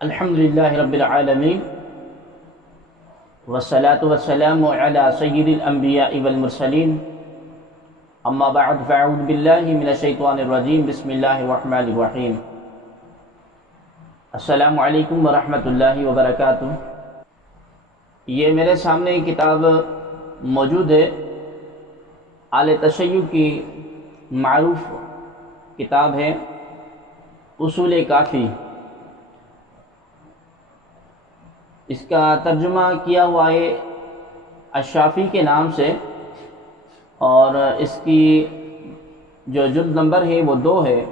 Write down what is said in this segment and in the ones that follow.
الحمد للہ رب العالمین والصلاة والسلام علی سید الانبیاء والمرسلین اما بعد فاعوذ باللہ من الشیطان الرجیم بسم اللہ الرحمن الرحیم السلام علیکم ورحمۃ اللہ وبرکاتہ۔ یہ میرے سامنے کتاب موجود ہے، اہل تشیع کی معروف کتاب ہے اصول کافی۔ اس کا ترجمہ کیا ہوا ہے الشافعی کے نام سے، اور اس کی جو جلد نمبر ہے وہ 2 ہے،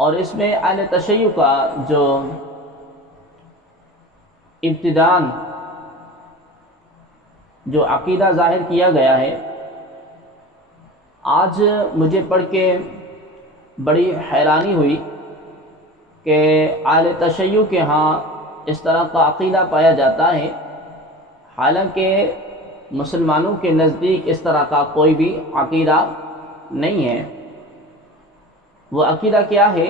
اور اس میں اہل تشیع کا جو ابتداءً جو عقیدہ ظاہر کیا گیا ہے، آج مجھے پڑھ کے بڑی حیرانی ہوئی کہ اہل تشیع کے ہاں اس طرح کا عقیدہ پایا جاتا ہے، حالانکہ مسلمانوں کے نزدیک اس طرح کا کوئی بھی عقیدہ نہیں ہے۔ وہ عقیدہ کیا ہے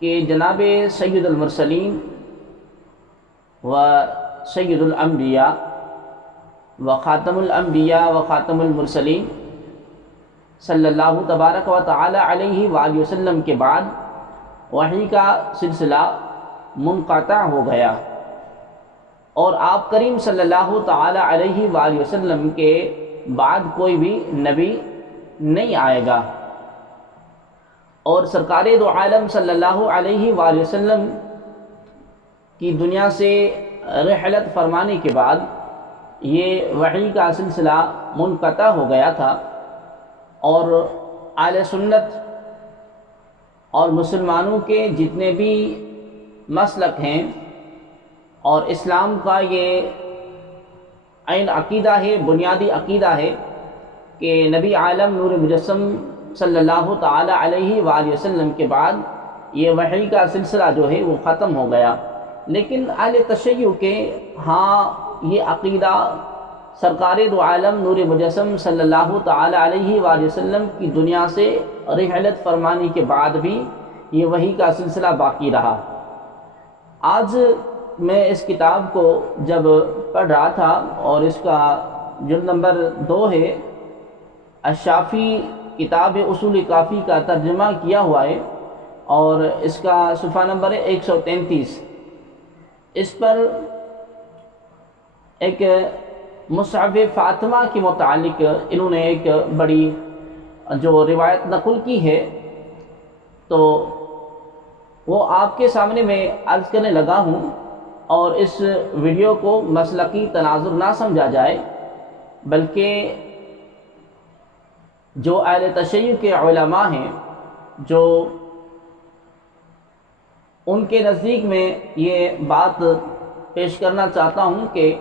کہ جناب سید المرسلین و سید الانبیاء و خاتم الانبیاء و خاتم المرسلین صلی اللہ تبارک و تعالی علیہ وآلہ وسلم کے بعد وحی کا سلسلہ منقطع ہو گیا، اور آپ کریم صلی اللہ تعالی علیہ وآلہ وسلم کے بعد کوئی بھی نبی نہیں آئے گا، اور سرکار دو عالم صلی اللہ علیہ وآلہ وسلم کی دنیا سے رحلت فرمانے کے بعد یہ وحی کا سلسلہ منقطع ہو گیا تھا، اور اہل سنت اور مسلمانوں کے جتنے بھی مسلک ہیں اور اسلام کا یہ عین عقیدہ ہے، بنیادی عقیدہ ہے کہ نبی عالم نور مجسم صلی اللہ تعالی علیہ وآلہ وسلم کے بعد یہ وحی کا سلسلہ جو ہے وہ ختم ہو گیا۔ لیکن اہل تشیع کے ہاں یہ عقیدہ سرکار دو عالم نور مجسم صلی اللہ تعالی علیہ وآلہ وسلم کی دنیا سے رحلت فرمانے کے بعد بھی یہ وحی کا سلسلہ باقی رہا۔ آج میں اس کتاب کو جب پڑھ رہا تھا، اور اس کا جلد نمبر 2 ہے، الشافعی کتاب اصول کافی کا ترجمہ کیا ہوا ہے، اور اس کا صفحہ نمبر ہے 133۔ اس پر ایک مصحف فاطمہ کے متعلق انہوں نے ایک بڑی جو روایت نقل کی ہے، تو وہ آپ کے سامنے میں عرض کرنے لگا ہوں، اور اس ویڈیو کو مسلکی تناظر نہ سمجھا جائے، بلکہ جو اہل تشیع کے علماء ہیں، جو ان کے نزدیک میں یہ بات پیش کرنا چاہتا ہوں کہ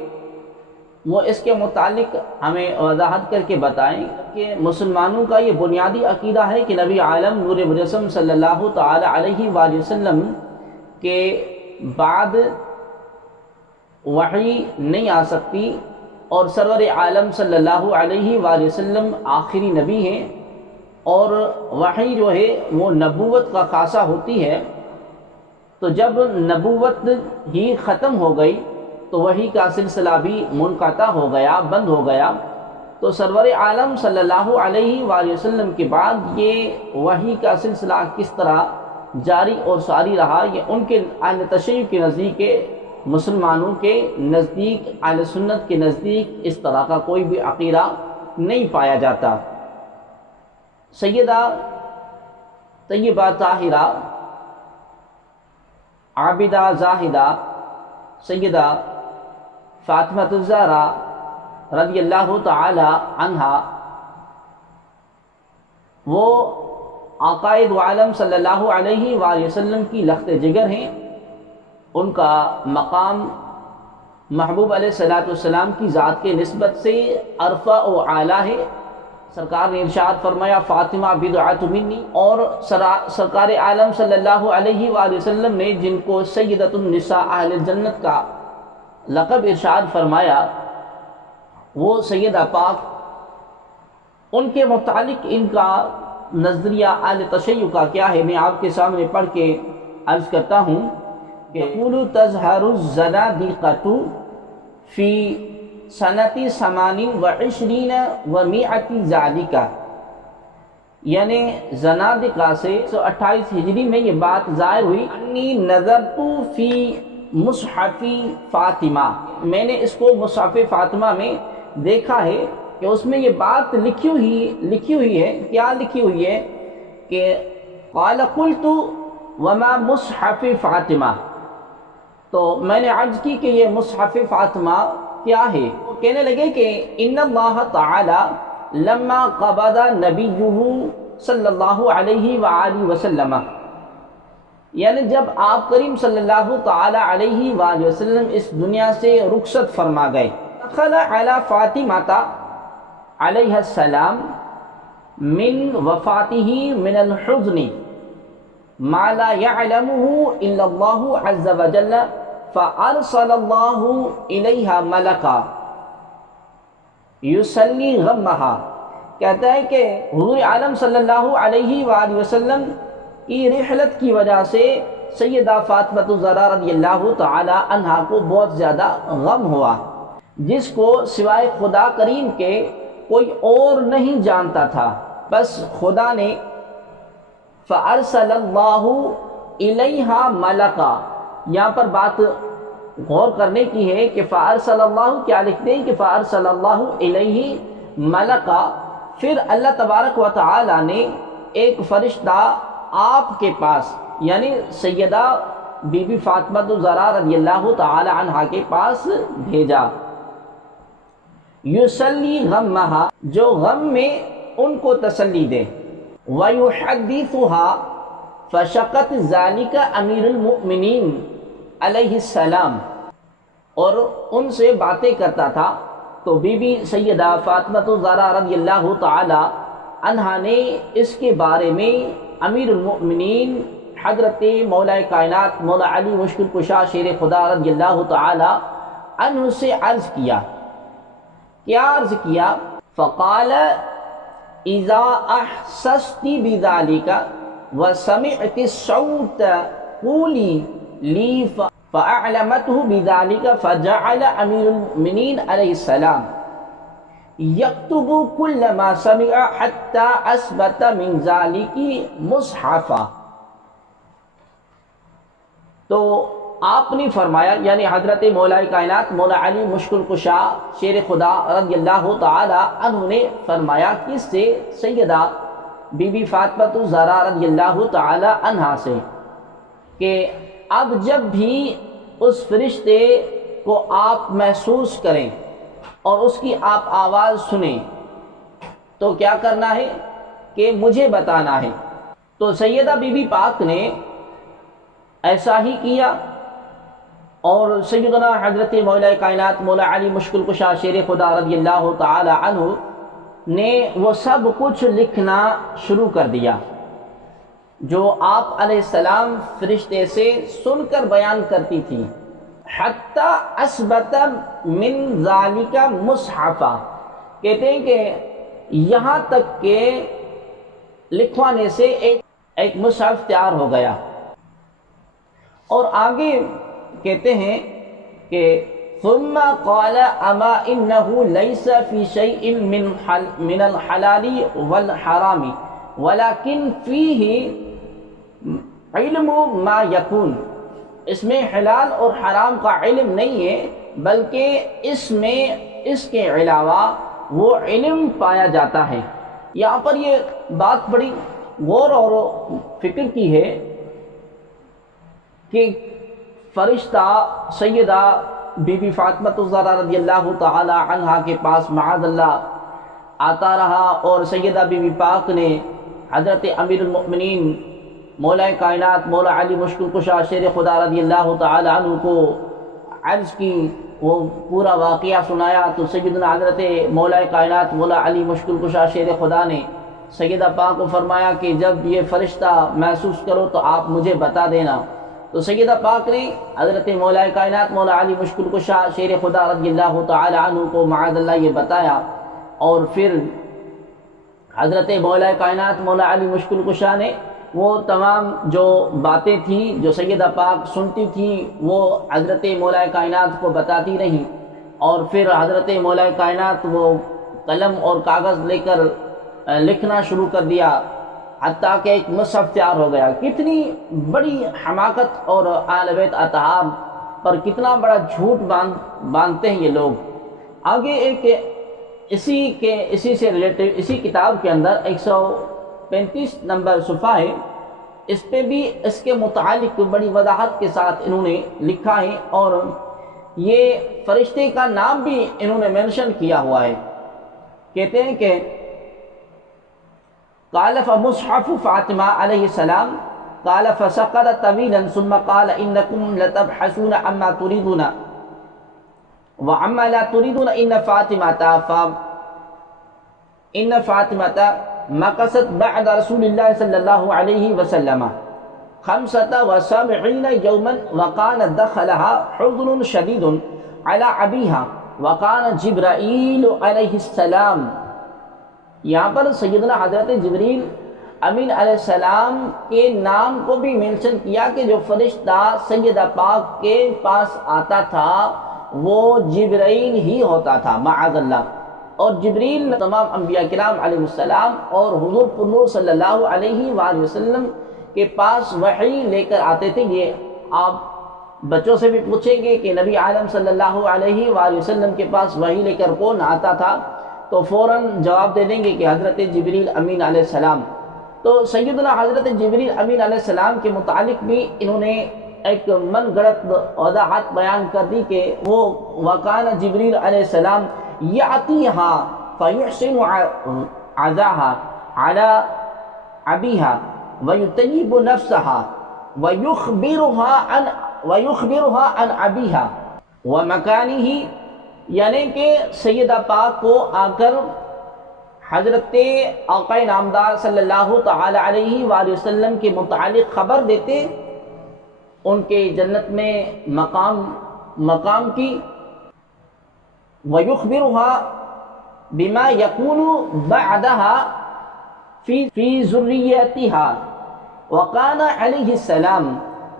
وہ اس کے متعلق ہمیں وضاحت کر کے بتائیں کہ مسلمانوں کا یہ بنیادی عقیدہ ہے کہ نبی عالم نور مجسم صلی اللہ تعالی علیہ وآلہ وسلم کے بعد وحی نہیں آ سکتی، اور سرور عالم صلی اللہ علیہ وآلہ وسلم آخری نبی ہیں، اور وحی جو ہے وہ نبوت کا خاصہ ہوتی ہے۔ تو جب نبوت ہی ختم ہو گئی تو وحی کا سلسلہ بھی منقطع ہو گیا، بند ہو گیا، تو سرور عالم صلی اللہ علیہ وآلہ وسلم کے بعد یہ وحی کا سلسلہ کس طرح جاری اور ساری رہا، یہ ان کے اہل تشیع کے نزدیک، مسلمانوں کے نزدیک، اہل سنت کے نزدیک اس طرح کا کوئی بھی عقیدہ نہیں پایا جاتا۔ سیدہ طیبہ طاہرہ عابدہ زاہدہ سیدہ فاطمہ الزہرا رضی اللہ تعالی عنہا، وہ آقائے دو عالم صلی اللہ علیہ وآلہ وسلم کی لخت جگر ہیں۔ ان کا مقام محبوب علیہ الصلوۃ والسلام کی ذات کے نسبت سے ارفع و اعلیٰ ہے۔ سرکار نے ارشاد فرمایا فاطمہ بضعۃ منی، اور سرکار عالم صلی اللہ علیہ وآلہ وسلم نے جن کو سیدۃ النساء اہل جنت کا لقب ارشاد فرمایا، وہ سیدہ پاک، ان کے متعلق ان کا نظریہ اہل تشیع کا کیا ہے، میں آپ کے سامنے پڑھ کے عرض کرتا ہوں کہ یقول تظہر الزنادقۃ فی سنۃ 28 و 100 ذالک، یعنی زنادقہ سے 128 ہجری میں یہ بات ظاہر ہوئی، انی نظرت فی مصحف فاطمہ، میں نے اس کو مصحف فاطمہ میں دیکھا ہے کہ اس میں یہ بات لکھی ہوئی ہے، کیا لکھی ہوئی ہے کہ قال قلت وما مصحف فاطمہ، تو میں نے عرض کی کہ یہ مصحف فاطمہ کیا ہے؟ وہ کہنے لگے کہ ان اللہ تعالی لما قبض نبیہ صلی اللہ علیہ وآلہ وسلم، یعنی جب آپ کریم صلی اللہ تعالی علیہ وآلہ وسلم اس دنیا سے رخصت فرما گئے، دخل علی فاطمہ علیہ السلام من وفاتہ من الحزن ما لا يعلمه الا اللہ عز وجل فارسل اللہ الیہا ملکا یسلی غمہا، کہتا ہے کہ حضور عالم صلی اللہ علیہ وآلہ وسلم کی رحلت کی وجہ سے سیدہ فاطمہ الزہرا رضی اللہ تعالی عنہا کو بہت زیادہ غم ہوا، جس کو سوائے خدا کریم کے کوئی اور نہیں جانتا تھا، بس خدا نے فَأَرْسَلَ اللَّهُ إِلَيْهَا مَلَكًا، یہاں پر بات غور کرنے کی ہے کہ فَأَرْسَلَ اللَّهُ کیا لکھتے ہیں کہ فَأَرْسَلَ اللَّهُ إِلَيْهِ مَلَكًا، پھر اللہ تبارک و تعالی نے ایک فرشتہ آپ کے پاس یعنی سیدہ بی بی فاطمہ الزہرا رضی اللہ تعالی عنہا کے پاس بھیجا، یسلی غمہا، جو غم میں ان کو تسلی دے، وَيُحَدِّثُهَا فَشَقَتْ ذَلِكَ امیر المؤمنین علیہ السلام، اور ان سے باتیں کرتا تھا، تو بی بی سیدہ فاطمہ الزہرا رضی اللہ تعالی عنہا نے اس کے بارے میں امیر المؤمنین حضرت مولا کائنات مولا علی مشکل کشا شیر خدا رضی اللہ تعالی عنہ سے عرض کیا، کیا عرض کیا؟ فقال اذا احسست بذلك وسمعت الصوت قولي لي فاعلمته بذلك فجعل امیر المؤمنین علیہ السلام یکتب کل ما سمع حتى اثبت من ذلك مصحفا، تو آپ نے فرمایا یعنی حضرت مولا کائنات مولا علی مشکل کشا شیر خدا رضی اللہ تعالی عنہ نے فرمایا، کس سے؟ سیدہ بی بی فاطمہ الزہرا رضی اللہ تعالی عنہا سے، کہ اب جب بھی اس فرشتے کو آپ محسوس کریں اور اس کی آپ آواز سنیں تو کیا کرنا ہے کہ مجھے بتانا ہے۔ تو سیدہ بی بی پاک نے ایسا ہی کیا، اور سیدنا حضرت مولا کائنات مولا علی مشکل کشا شیر خدا رضی اللہ تعالی عنہ نے وہ سب کچھ لکھنا شروع کر دیا جو آپ علیہ السلام فرشتے سے سن کر بیان کرتی تھی، حتی اثبت من ذالک مصحفا، کہتے ہیں کہ یہاں تک کہ لکھوانے سے ایک مصحف تیار ہو گیا، اور آگے کہتے ہیں کہ ثم قال اما انه ليس في شيء من الحلال والحرام ولكن فيه علم ما يكون، اس میں حلال اور حرام کا علم نہیں ہے بلکہ اس میں اس کے علاوہ وہ علم پایا جاتا ہے۔ یہاں پر یہ بات بڑی غور اور فکر کی ہے کہ فرشتہ سیدہ بی بی فاطمہ الزہرا رضی اللہ تعالی عنہا کے پاس معاذ اللہ آتا رہا، اور سیدہ بی بی پاک نے حضرت امیر المؤمنین مولا کائنات مولا علی مشکل کشا شیر خدا رضی اللہ تعالی عنہ کو عرض کی، وہ پورا واقعہ سنایا، تو سیدنا حضرت مولا کائنات مولا علی مشکل کشا شیر خدا نے سیدہ پاک کو فرمایا کہ جب یہ فرشتہ محسوس کرو تو آپ مجھے بتا دینا۔ تو سیدہ پاک نے حضرت مولا کائنات مولا علی مشکل کشا شیر خدا رضی اللہ تعالی عنہ کو معاذ اللہ یہ بتایا، اور پھر حضرت مولا کائنات مولا علی مشکل کشا نے وہ تمام جو باتیں تھیں جو سیدہ پاک سنتی تھیں وہ حضرت مولا کائنات کو بتاتی رہیں، اور پھر حضرت مولا کائنات وہ قلم اور کاغذ لے کر لکھنا شروع کر دیا، حتیٰ کہ ایک مصحف تیار ہو گیا۔ کتنی بڑی حماقت اور اہل بیت اطہار پر کتنا بڑا جھوٹ باندھتے ہیں یہ لوگ۔ آگے ایک اسی سے ریلیٹڈ اسی کتاب کے اندر 135 نمبر صفحہ ہے، اس پہ بھی اس کے متعلق بڑی وضاحت کے ساتھ انہوں نے لکھا ہے، اور یہ فرشتے کا نام بھی انہوں نے مینشن کیا ہوا ہے۔ کہتے ہیں کہ قال فمصحف فاطمہ علیہ السلام قال فسقط طویلا ثم قال انکم لتبحثون عما تريدون وعما لا تريدون ان فاطمة مكثت بعد رسول الله صلى الله عليه وسلم 75 يوما وكان دخلها حزن شديد على أبيها وكان جبرائيل علیہ السلام۔ یہاں پر سیدنا حضرت جبریل امین علیہ السلام کے نام کو بھی مینشن کیا کہ جو فرشتہ سیدہ پاک کے پاس آتا تھا وہ جبرائیل ہی ہوتا تھا، معاذ اللہ۔ اور جبریل تمام انبیاء کرام علیہ السلام اور حضور پر نور صلی اللہ علیہ وآلہ وسلم کے پاس وحی لے کر آتے تھے۔ یہ آپ بچوں سے بھی پوچھیں گے کہ نبی عالم صلی اللہ علیہ وآلہ وسلم کے پاس وحی لے کر کون آتا تھا، تو فوراً جواب دے دیں گے کہ حضرت جبریل امین علیہ السلام۔ تو سیدنا حضرت جبریل امین علیہ السلام کے متعلق بھی انہوں نے ایک من گڑت وضاحت بیان کر دی کہ وہ وکان جبریل علیہ السلام یعطیہا فیحسن عزاہا علی ابیہا ویطیب نفسہا ویخبرہا عن ابیہا ومکانہ، یعنی کہ سیدہ پاک کو آ کر حضرت آقا نامدار صلی اللہ تعالی علیہ وآلہ وسلم کے متعلق خبر دیتے، ان کے جنت میں مقام کی، وَيُخْبِرُهَا بِمَا يَكُونُ بَعْدَهَا فِي ذُرِّيَّتِهَا وَقَانَ عَلَيْهِ السَّلَامُ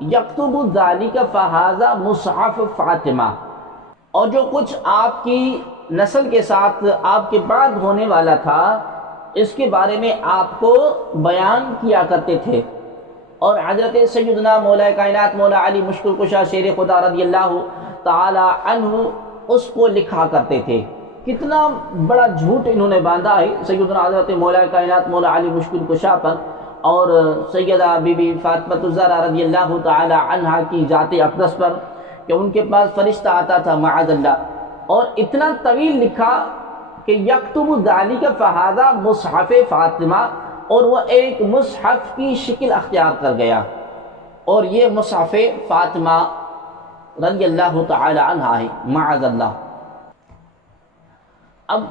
يَكْتُبُ ذَلِكَ فَهَذَا مُصْحَفُ فاطمہ۔ اور جو کچھ آپ کی نسل کے ساتھ آپ کے بعد ہونے والا تھا اس کے بارے میں آپ کو بیان کیا کرتے تھے، اور حضرت سیدنا مولا کائنات مولا علی مشکل کشا شیر خدا رضی اللہ تعالی عنہ اس کو لکھا کرتے تھے۔ کتنا بڑا جھوٹ انہوں نے باندھا ہے سیدنا حضرت مولا کائنات مولا علی مشکل کشا پر، اور سیدہ بی بی فاطمہ الزہرا رضی اللہ تعالی عنہا کی ذات اقدس پر کہ ان کے پاس فرشتہ آتا تھا، معاذ اللہ۔ اور اتنا طویل لکھا کہ یکتب ذالک فہذا مصحف فاطمہ، اور وہ ایک مصحف کی شکل اختیار کر گیا، اور یہ مصحف فاطمہ رضی اللہ تعالی عنہا ہے، معاذ اللہ۔ اب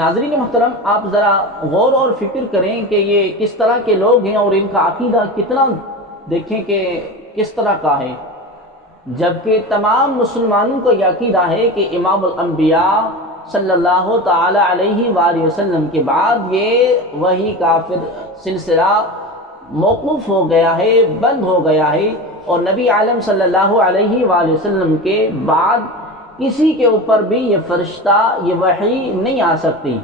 ناظرین محترم، آپ ذرا غور اور فکر کریں کہ یہ کس طرح کے لوگ ہیں اور ان کا عقیدہ کتنا، دیکھیں کہ کس طرح کا ہے، جبکہ تمام مسلمانوں کا یہ عقیدہ ہے کہ امام الانبیاء صلی اللہ تعالی علیہ وآلہ وسلم کے بعد یہ وحی کا پھر سلسلہ موقوف ہو گیا ہے، بند ہو گیا ہے، اور نبی عالم صلی اللہ علیہ وآلہ وسلم کے بعد کسی کے اوپر بھی یہ فرشتہ یہ وحی نہیں آ سکتی،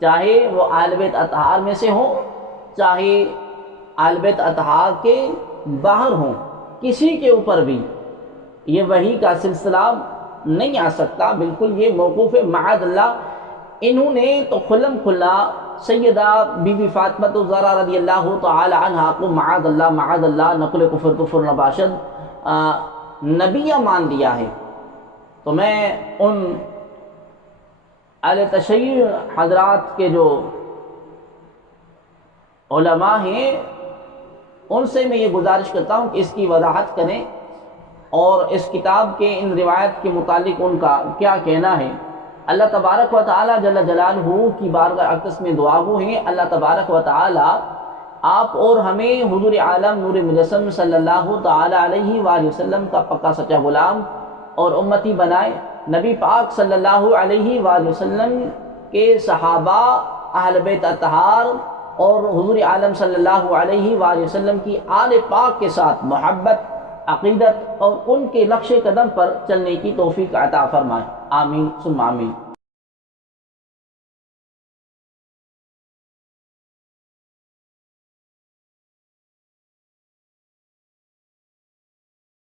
چاہے وہ آل بیت اطہار میں سے ہوں، چاہے آل بیت اطہار کے باہر ہوں، کسی کے اوپر بھی یہ وحی کا سلسلہ نہیں آ سکتا، بالکل یہ موقوف ہے، معاذ اللہ۔ انہوں نے تو کھلم کھلا سیدہ بی بی فاطمہ الزہرا رضی اللہ تعالی عنہا کو معاذ اللہ نقل کفر نباشد نبیہ مان دیا ہے۔ تو میں ان اہل تشیع حضرات کے جو علماء ہیں ان سے میں یہ گزارش کرتا ہوں کہ اس کی وضاحت کریں، اور اس کتاب کے ان روایت کے متعلق ان کا کیا کہنا ہے۔ اللہ تبارک و تعالی جل جلالہ کی بارگاہ اقدس میں دعا گو ہیں، اللہ تبارک و تعالی آپ اور ہمیں حضور عالم نور مجسم صلی اللہ تعالی علیہ وآلہ وسلم کا پکا سچا غلام اور امتی بنائے، نبی پاک صلی اللہ علیہ وآلہ وسلم کے صحابہ، اہل بیت اطہار اور حضور عالم صلی اللہ علیہ وآلہ وسلم کی آل پاک کے ساتھ محبت، عقیدت اور ان کے نقش قدم پر چلنے کی توفیق عطا فرمائے، آمین ثم آمین۔